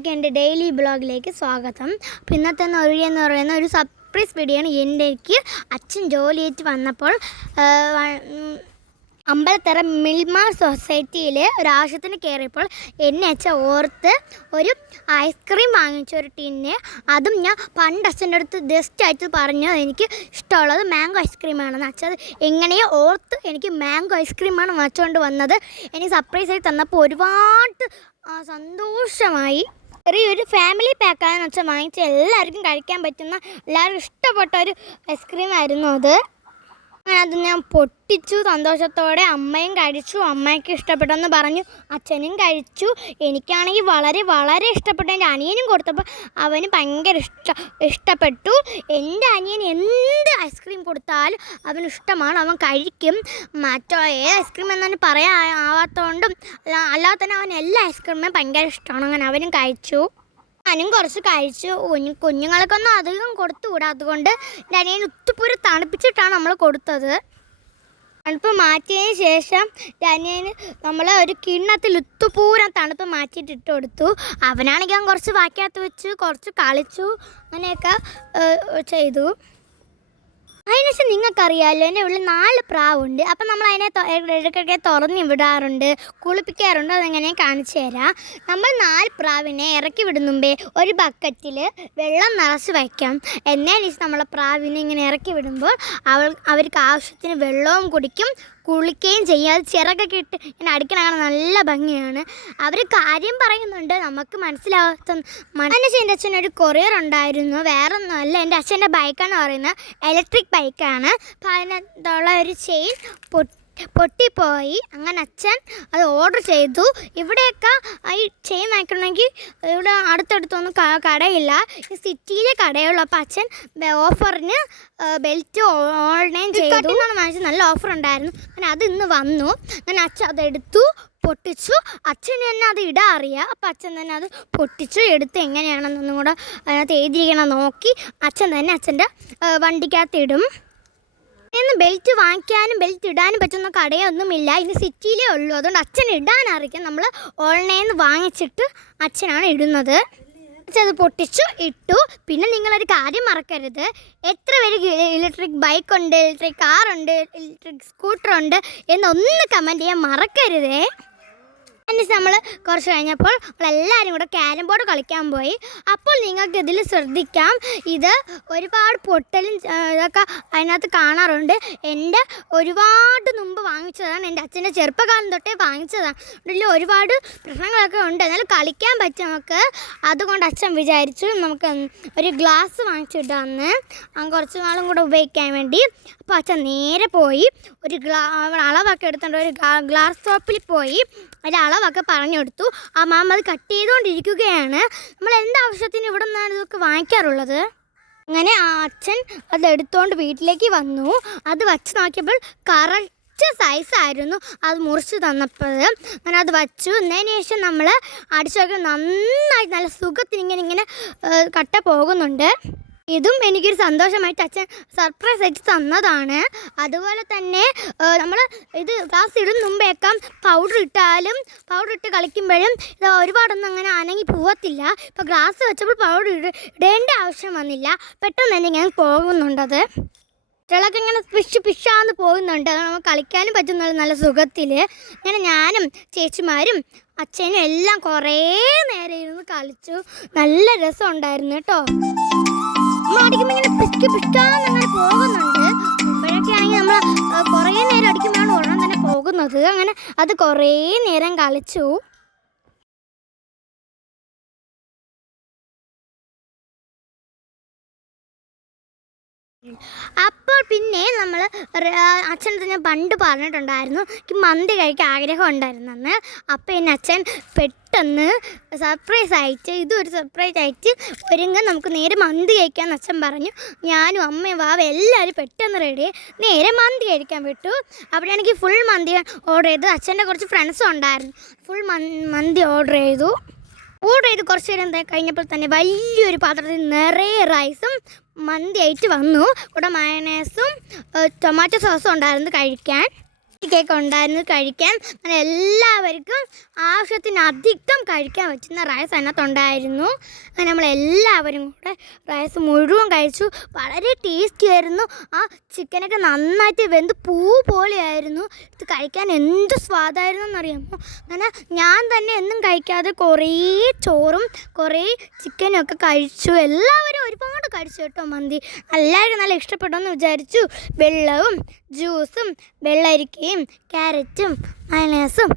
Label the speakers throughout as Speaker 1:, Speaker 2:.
Speaker 1: എല്ലാവർക്കും എന്റെ ഡെയിലി ബ്ലോഗിലേക്ക് സ്വാഗതം. അപ്പോൾ ഇന്നത്തെ വീഡിയോ എന്ന് പറയുന്ന ഒരു സർപ്രൈസ് വീഡിയോ ആണ്. എനിക്ക് അച്ഛൻ ജോലി ചെയ്തിട്ട് വന്നപ്പോൾ അമ്പലത്തറ മിൽമ സൊസൈറ്റിയിൽ ഒരു ആവശ്യത്തിന് കയറിയപ്പോൾ എന്നെ അച്ഛൻ ഓർത്ത് ഒരു ഐസ്ക്രീം വാങ്ങിച്ച ഒരു ടിന്നെ. അതും ഞാൻ പണ്ട് അച്ഛന്റെ അടുത്ത് ജസ്റ്റ് ആയിട്ട് പറഞ്ഞു എനിക്ക് ഇഷ്ടമുള്ളത് മാംഗോ ഐസ്ക്രീമാണെന്ന് അച്ഛൻ എങ്ങനെയോ ഓർത്ത് എനിക്ക് മാംഗോ ഐസ്ക്രീമാണ് വാങ്ങിച്ചുകൊണ്ട് വന്നത്. എനിക്ക് സർപ്രൈസായി തന്നപ്പോൾ ഒരുപാട് സന്തോഷമായി ചെറിയൊരു ഫാമിലി പാക്കാണെന്ന് വെച്ചാൽ വാങ്ങിച്ച് എല്ലാവർക്കും കഴിക്കാൻ പറ്റുന്ന എല്ലാവർക്കും ഇഷ്ടപ്പെട്ട ഒരു ഐസ്ക്രീം ആയിരുന്നു അത്. അത് ഞാൻ പൊട്ടിച്ചു സന്തോഷത്തോടെ അമ്മയും കഴിച്ചു അമ്മയ്ക്ക് ഇഷ്ടപ്പെട്ടെന്ന് പറഞ്ഞു അച്ഛനും കഴിച്ചു. എനിക്കാണെങ്കിൽ വളരെ വളരെ ഇഷ്ടപ്പെട്ടു. എന്റെ അനിയനും കൊടുത്തപ്പോൾ അവന് ഭയങ്കര ഇഷ്ട ഇഷ്ടപ്പെട്ടു. എന്റെ അനിയൻ എന്ത് ഐസ്ക്രീം കൊടുത്താലും അവന് ഇഷ്ടമാണ്. അവൻ കഴിക്കും. മറ്റോ ഏത് ഐസ്ക്രീം എന്നു പറയാൻ ആവാത്തതുകൊണ്ടും അല്ലാതെ തന്നെ അവൻ എല്ലാ ഐസ്ക്രീമും ഭയങ്കര ഇഷ്ടമാണ്. അങ്ങനെ അവനും കഴിച്ചു. ഞാനും കുറച്ച് കഴിച്ചു കുഞ്ഞു കുഞ്ഞുങ്ങൾക്കൊന്നും അധികം കൊടുത്തുകൂടാ അതുകൊണ്ട് ഞാനീ ഉത്തുപൂര് തണുപ്പിച്ചിട്ടാണ് നമ്മൾ കൊടുത്തത്. തണുപ്പ് മാറ്റിയതിന് ശേഷം എന്റെ നമ്മൾ ഒരു കിണ്ണത്തിൽ ഉത്തുപൂരം തണുപ്പ് മാറ്റിയിട്ട് ഇട്ട് കൊടുത്തു. അവനാണെങ്കിൽ അവൻ കുറച്ച് വാക്കിയകത്ത് വെച്ച് കുറച്ച് കളിച്ചു അങ്ങനെയൊക്കെ ചെയ്തു. അതിനുശേഷം നിങ്ങൾക്കറിയാമല്ലോ എന്റെ ഉള്ളിൽ നാല് പ്രാവുണ്ട്. അപ്പം നമ്മൾ അതിനെ ഇടയ്ക്കൊക്കെ തുറന്ന് വിടാറുണ്ട് കുളിപ്പിക്കാറുണ്ട് അതെങ്ങനെ കാണിച്ചു തരാം. നമ്മൾ നാല് പ്രാവിനെ ഇറക്കി വിടുന്നുമ്പേ ഒരു ബക്കറ്റിൽ വെള്ളം നിറച്ച് വയ്ക്കാം. എന്നതിന് നമ്മളെ പ്രാവിനെ ഇങ്ങനെ ഇറക്കി വിടുമ്പോൾ അവൾ അവർക്ക് ആവശ്യത്തിന് വെള്ളവും കുടിക്കും കുളിക്കുകയും ചെയ്യും. അത് ചിറകൊക്കെ ഇട്ട് ഇങ്ങനെ അടിക്കണ നല്ല ഭംഗിയാണ്. അവർ കാര്യം പറയുന്നുണ്ട്. നമുക്ക് മനസ്സിലാവാത്ത മനസ്സിന്റെ എന്റെ അച്ഛൻ ഒരു കൊറിയർ ഉണ്ടായിരുന്നു. വേറെ ഒന്നുമല്ല എന്റെ അച്ഛന്റെ ബൈക്കാണ് പറയുന്നത്. ഇലക്ട്രിക് ബൈക്കാണ് അപ്പോൾ അതിനകത്തുള്ള ഒരു ചെയിൻ പൊട്ടി പൊട്ടിപ്പോയി. അങ്ങനെ അച്ഛൻ അത് ഓർഡർ ചെയ്തു. ഇവിടെയൊക്കെ ഈ ചെയിൻ വാങ്ങിക്കണമെങ്കിൽ ഇവിടെ അടുത്തടുത്തൊന്നും കടയില്ല. ഈ സിറ്റിയിലെ കടയുള്ളൂ. അപ്പോൾ അച്ഛൻ ഓഫറിന് ബെൽറ്റ് ഓൺലൈൻ ചെയ്തു. എന്നാണ് വാങ്ങിച്ചത്. നല്ല ഓഫർ ഉണ്ടായിരുന്നു. അങ്ങനെ അത് ഇന്ന് വന്നു. അങ്ങനെ അച്ഛൻ അതെടുത്തു പൊട്ടിച്ചു. അച്ഛൻ തന്നെ അത് ഇടാൻ അറിയാം. അപ്പം അച്ഛൻ തന്നെ അത് പൊട്ടിച്ചു എടുത്ത് എങ്ങനെയാണെന്നൊന്നും കൂടെ അതിനകത്ത് എഴുതിയിരിക്കണം നോക്കി. അച്ഛൻ തന്നെ അച്ഛന്റെ വണ്ടിക്കകത്ത് ഇടും. ഇന്ന് ബെൽറ്റ് വാങ്ങിക്കാനും ബെൽറ്റ് ഇടാനും പറ്റുന്ന കടയൊന്നുമില്ല ഇന്ന് സിറ്റിയിലേ ഉള്ളൂ. അതുകൊണ്ട് അച്ഛൻ ഇടാൻ അറിയിക്കും നമ്മൾ ഓൺലൈനിൽ നിന്ന് വാങ്ങിച്ചിട്ട് അച്ഛനാണ് ഇടുന്നത്. അത് പൊട്ടിച്ചു ഇട്ടു. പിന്നെ നിങ്ങളൊരു കാര്യം മറക്കരുത്. എത്ര പേര് ഇലക്ട്രിക് ബൈക്ക് ഉണ്ട് ഇലക്ട്രിക് കാറുണ്ട് ഇലക്ട്രിക് സ്കൂട്ടർ ഉണ്ട് എന്നൊന്ന് കമന്റ് ചെയ്യാൻ മറക്കരുതേ. എന്നിട്ട് നമ്മൾ കുറച്ച് കഴിഞ്ഞപ്പോൾ നമ്മളെല്ലാവരും കൂടെ ക്യാരം ബോർഡ് കളിക്കാൻ പോയി. അപ്പോൾ നിങ്ങൾക്ക് ഇതിൽ ശ്രദ്ധിക്കാം. ഇത് ഒരുപാട് പൊട്ടലും ഇതൊക്കെ അതിനകത്ത് കാണാറുണ്ട്. എന്റെ ഒരുപാട് മുമ്പ് വാങ്ങിച്ചതാണ്. എന്റെ അച്ഛന്റെ ചെറുപ്പകാലം തൊട്ടേ വാങ്ങിച്ചതാണ്. ഇതിൽ ഒരുപാട് പ്രശ്നങ്ങളൊക്കെ ഉണ്ട്. എന്നാലും കളിക്കാൻ പറ്റും നമുക്ക്. അതുകൊണ്ട് അച്ഛൻ വിചാരിച്ചു നമുക്ക് ഒരു ഗ്ലാസ് വാങ്ങിച്ചിടാന്ന്. കുറച്ച് നാളും കൂടെ ഉപയോഗിക്കാൻ വേണ്ടി. അപ്പോൾ അച്ഛൻ നേരെ പോയി. ഒരു ഗ്ലാ അളവൊക്കെ എടുത്തുകൊണ്ട് ഒരു ഗ്ലാസ് ഷോപ്പിൽ പോയി. ഒരു പറഞ്ഞു കൊടുത്തു ആ മാം അത് കട്ട് ചെയ്തുകൊണ്ടിരിക്കുകയാണ്. നമ്മൾ എന്താവശ്യത്തിന് ഇവിടെ നിന്നാണ് ഇതൊക്കെ വാങ്ങിക്കാറുള്ളത്? അങ്ങനെ ആ അച്ഛൻ അത് എടുത്തുകൊണ്ട് വീട്ടിലേക്ക് വന്നു. അത് വച്ച് നോക്കിയപ്പോൾ കറക്റ്റ് സൈസായിരുന്നു അത് മുറിച്ച് തന്നപ്പോൾ അങ്ങനെ അത് വച്ചു. എന്നതിന് ശേഷം നമ്മൾ അടിച്ചൊക്കെ നന്നായി നല്ല സുഖത്തിന് ഇങ്ങനെ ഇങ്ങനെ കട്ട പോകുന്നുണ്ട്. ഇതും എനിക്കൊരു സന്തോഷമായിട്ട് അച്ഛൻ സർപ്രൈസ് ആയിട്ട് തന്നതാണ്. അതുപോലെ തന്നെ നമ്മൾ ഇത് ക്ലാസ് ഇടും മുമ്പേക്കാം പൗഡർ ഇട്ടാലും പൗഡർ ഇട്ട് കളിക്കുമ്പോഴും ഇത് ഒരുപാടൊന്നും അങ്ങനെ അനങ്ങി പോവത്തില്ല. ഇപ്പോൾ ഗ്ലാസ് വെച്ചപ്പോൾ പൗഡർ ഇട ഇടേണ്ട ആവശ്യം വന്നില്ല. പെട്ടെന്ന് തന്നെ ഇങ്ങനെ പോകുന്നുണ്ടത്. കുട്ടികളൊക്കെ ഇങ്ങനെ പിഷ് പിഷാന്ന് പോകുന്നുണ്ട്. നമുക്ക് കളിക്കാനും പറ്റുന്ന നല്ല സുഖത്തിൽ ഇങ്ങനെ ഞാനും ചേച്ചിമാരും അച്ഛനും എല്ലാം കുറേ നേരം ഇരുന്ന് കളിച്ചു. നല്ല രസം ഉണ്ടായിരുന്നു കേട്ടോ. അത് കുറേ നേരം കളിച്ചു. അപ്പോൾ പിന്നെ നമ്മൾ അച്ഛനടുത്ത് ഞാൻ പണ്ട് പറഞ്ഞിട്ടുണ്ടായിരുന്നു എനിക്ക് മന്തി കഴിക്കാൻ ആഗ്രഹം ഉണ്ടായിരുന്നെന്ന്. അപ്പോൾ എന്നെ അച്ഛൻ പെട്ടെന്ന് സർപ്രൈസ് ആയിട്ട് ഇതൊരു സർപ്രൈസ് ആയിട്ട് ഒരുങ്ങ നമുക്ക് നേരെ മന്തി കഴിക്കാമെന്ന് അച്ഛൻ പറഞ്ഞു. ഞാനും അമ്മയും വാവ എല്ലാവരും പെട്ടെന്ന് റെഡി നേരെ മന്തി കഴിക്കാൻ വിട്ടു. എനിക്ക് ഫുൾ മന്തി ഓർഡർ ചെയ്തു. അച്ഛന്റെ കുറച്ച് ഫ്രണ്ട്സും ഉണ്ടായിരുന്നു. ഫുൾ മന്തി ഓർഡർ ചെയ്തു. ഓർഡർ ചെയ്ത് കുറച്ച് നേരം കഴിഞ്ഞപ്പോൾ തന്നെ വലിയൊരു പാത്രത്തിൽ നിറയെ റൈസും മന്തി ആയിട്ട് വന്നു. കൂടെ മയണേസും ടൊമാറ്റോ സോസും ഉണ്ടായിരുന്നു കഴിക്കാൻ. കേക്ക് ഉണ്ടായിരുന്നു കഴിക്കാൻ. അങ്ങനെ എല്ലാവർക്കും ആവശ്യത്തിനധികം കഴിക്കാൻ പറ്റുന്ന റൈസ് അതിനകത്തുണ്ടായിരുന്നു. അങ്ങനെ നമ്മൾ എല്ലാവരും കൂടെ റൈസ് മുഴുവൻ കഴിച്ചു. വളരെ ടേസ്റ്റി ആയിരുന്നു. ആ ചിക്കനൊക്കെ നന്നായിട്ട് വെന്ത് പൂ പോലെയായിരുന്നു. ഇത് കഴിക്കാൻ എന്ത് സ്വാദായിരുന്നു എന്നറിയാമോ അങ്ങനെ ഞാൻ തന്നെ എന്നും കഴിക്കാതെ കുറേ ചോറും കുറേ ചിക്കനും ഒക്കെ കഴിച്ചു. എല്ലാവരും ഒരുപാട് കഴിച്ചു കേട്ടോ മന്തി. എല്ലാവരും നല്ല ഇഷ്ടപ്പെട്ടെന്ന് വിചാരിച്ചു. വെള്ളവും ജ്യൂസും വെള്ളരിക്കയും ക്യാരറ്റും മയണേസും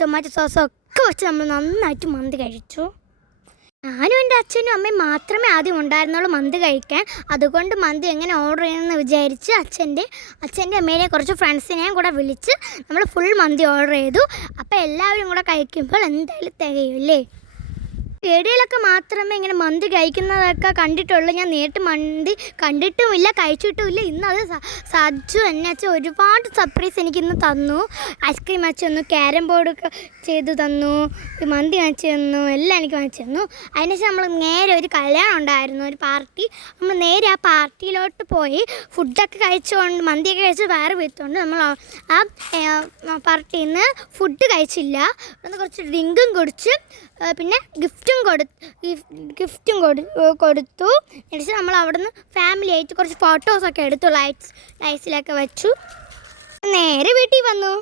Speaker 1: ടൊമാറ്റോ സോസും ഒക്കെ വെച്ച് നമ്മൾ നന്നായിട്ട് മന്തി കഴിച്ചു. ഞാനും എന്റെ അച്ഛനും അമ്മയും മാത്രമേ ആദ്യം ഉണ്ടായിരുന്നുള്ളൂ മന്തി കഴിക്കാൻ. അതുകൊണ്ട് മന്തി എങ്ങനെ ഓർഡർ ചെയ്യണമെന്ന് വിചാരിച്ച് അച്ഛന്റെ അച്ഛന്റെ അമ്മേനെ കുറച്ച് ഫ്രണ്ട്സിനെയും കൂടെ വിളിച്ച് നമ്മൾ ഫുൾ മന്തി ഓർഡർ ചെയ്തു. അപ്പോൾ എല്ലാവരും കൂടെ കഴിക്കുമ്പോൾ എന്തായാലും തികയില്ലേ പേടിയിലൊക്കെ മാത്രമേ ഇങ്ങനെ മന്തി കഴിക്കുന്നതൊക്കെ കണ്ടിട്ടുള്ളൂ. ഞാൻ നേരിട്ട് മന്തി കണ്ടിട്ടുമില്ല കഴിച്ചിട്ടുമില്ല. ഇന്ന് അത് സ- സജ്ജു എന്നെ അച്ഛൻ ഒരുപാട് സർപ്രൈസ് എനിക്കിന്ന് തന്നു. ഐസ്ക്രീം അച്ഛൻ തന്നു ക്യാരം ബോർഡ് ചെയ്തു തന്നു മന്തി വാങ്ങിച്ചു തന്നു എല്ലാം എനിക്ക് വാങ്ങിച്ചു തന്നു. അതിനുശേഷം നമ്മൾ നേരെ ഒരു കല്യാണം ഉണ്ടായിരുന്നു ഒരു പാർട്ടി നമ്മൾ നേരെ ആ പാർട്ടിയിലോട്ട് പോയി ഫുഡൊക്കെ കഴിച്ചുകൊണ്ട് മന്തിയൊക്കെ കഴിച്ച് വേറെ വീട്ടുകൊണ്ട് നമ്മൾ ആ- പാർട്ടിയിൽ നിന്ന് ഫുഡ് കഴിച്ചില്ല. കുറച്ച് ഡ്രിങ്കും കുടിച്ച് പിന്നെ ഗിഫ്റ്റും കൊടു ഗിഫ്റ്റും കൊടു കൊടുത്തു. എന്നിട്ട് നമ്മൾ അവിടെ നിന്ന് ഫാമിലി ആയിട്ട് കുറച്ച് ഫോട്ടോസൊക്കെ എടുത്തു ലൈറ്റ്സ് ലൈറ്റ്സിലൊക്കെ വെച്ചു. നേരെ വീട്ടിൽ വന്നു.